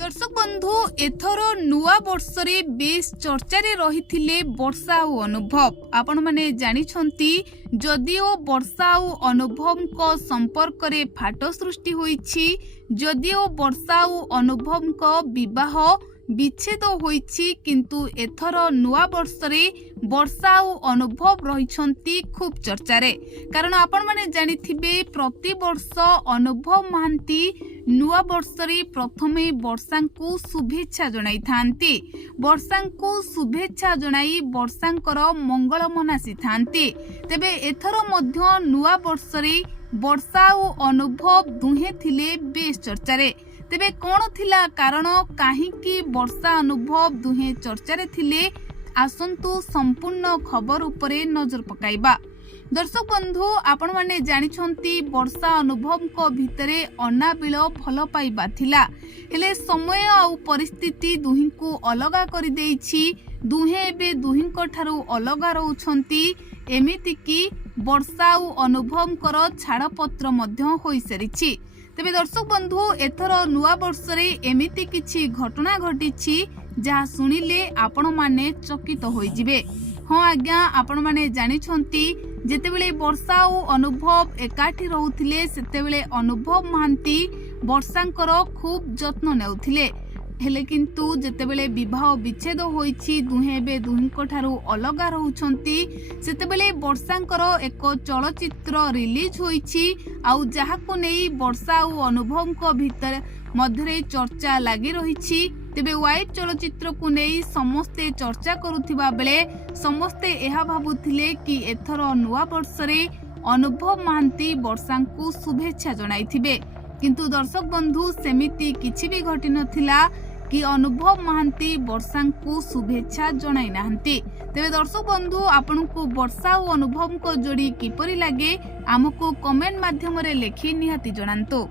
दर्शक बंधु एथर नुआ वर्ष रे बेस चर्चा रे रही वर्षा और अनुभव आपण माने जानिछंती जदिओ वर्षा और अनुभव को संपर्क रे फाट सृष्टि होईछि जदिओ वर्षा और अनुभव को विवाह विच्छेद होईछि किंतु एथर नुआ वर्ष रे वर्षा और अनुभव रहिछंती खूब चर्चा रे कारण आपण माने जानिथिबे प्रति वर्ष अनुभव महांती नुआ वर्ष रे प्रथमे वर्षा को शुभेच्छा जणाई थांती वर्षा को शुभेच्छा जणाई वर्षांकर मंगल मनासी थांती तेबे एथर मध्य नुआ वर्ष रे वर्षा और अनुभव दुहे थिले बेस चर्चा रे तेबे कौन थिला कारण काहींकी वर्षा अनुभव दुहे चर्चा रे थिले आसंतु संपूर्ण खबर उपरे नजर पकाइबा। दर्शक बंधु आपण माने जानिछंती वर्षा अनुभव को भितरे अनाबिल भल पाइबा थिला हेले समय और परिस्थिति दुही को अलगा करि देइछि दुहे एबे दुहींक ठारू अलगा रहउछंती एमिति कि वर्षा और अनुभव कर छाड़पत्र मध्य होई सारिछि। तेबे दर्शक बंधु एथर नुआ वर्ष रे एमिति किछि घटना घटिछि जहा सुनिले आपण माने चकित होई जिवे। हाँ आज्ञा आपण माने जानिछंती जेतेबेले वर्षा और अनुभव एकाठी रहउथिले सेतेबेले अनुभव महांती वर्षांकर खूब जत्न नेउथिले हेले किंतु जेतेबेले विवाह विच्छेद होईछि दुहे बे दुहिंक ठारू अलगा रहउछंती सेतेबेले वर्षांकर एक चलचित्र रिलीज होईछि आउ जहाको नेई वर्षा और अनुभव को भीतर मध्यरे चर्चा लागि रहिछि। तेबे वाइफ चलचित्र को नेई समस्ते चर्चा करुथिबा बेले समस्ते एहा भाबुथिले कि एथर नुआ वर्ष रे अनुभव महांती वर्षा को शुभेच्छा जणाइथिबे किंतु दर्शक बंधु सेमिति किछि भी घटि नथिला कि अनुभव महांती वर्षा को शुभेच्छा जणाई नाहंती। तेबे दर्शक बंधु आपनको वर्षा और अनुभव को जोड़ी किपरि लागे आमको कमेंट माध्यम रे लेखि निहाती जणांतो।